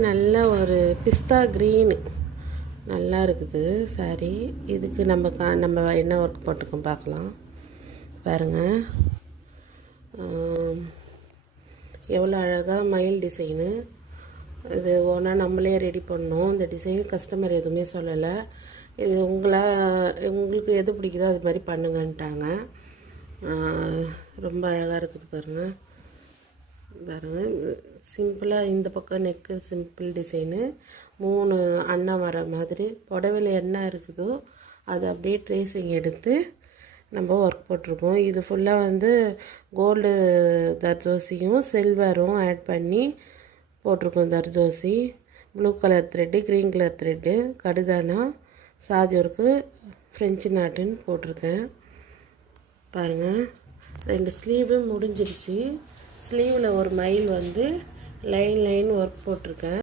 நல்ல ஒரு பிஸ்தா க்ரீன் நல்லா இருக்குது சாரி. இதுக்கு நம்ம என்ன ஒர்க் போட்டிருக்கோம் பார்க்கலாம். பாருங்கள் எவ்வளோ அழகாக மயில் டிசைனு. இது ஒன்றா நம்மளே ரெடி பண்ணோம். இந்த டிசைன் கஸ்டமர் எதுவுமே சொல்லலை. இது உங்களுக்கு எது பிடிக்குதோ அது மாதிரி பண்ணுங்கன்ட்டாங்க. ரொம்ப அழகாக இருக்குது பாருங்கள். சிம்பிளாக இந்த பக்கம் நெக்கு சிம்பிள் டிசைனு, 3 அண்ணா வர மாதிரி புடவையில் என்ன இருக்குதோ அது அப்படியே ட்ரேசிங் எடுத்து நம்ம ஒர்க் போட்டிருக்கோம். இது ஃபுல்லாக கோல்டு தர்தோசியும் சில்வரும் ஆட் பண்ணி போட்டிருக்கோம். Zardozi, blue colour thread, green colour thread, கடுதானா, சாதி ஒர்க்கு, ஃப்ரெஞ்சு நாட்டுன்னு போட்டிருக்கேன். பாருங்கள் 2 ஸ்லீவு முடிஞ்சிருச்சு. ஸ்லீவில் ஒரு மயில் லைன் ஒர்க் போட்டிருக்கேன்.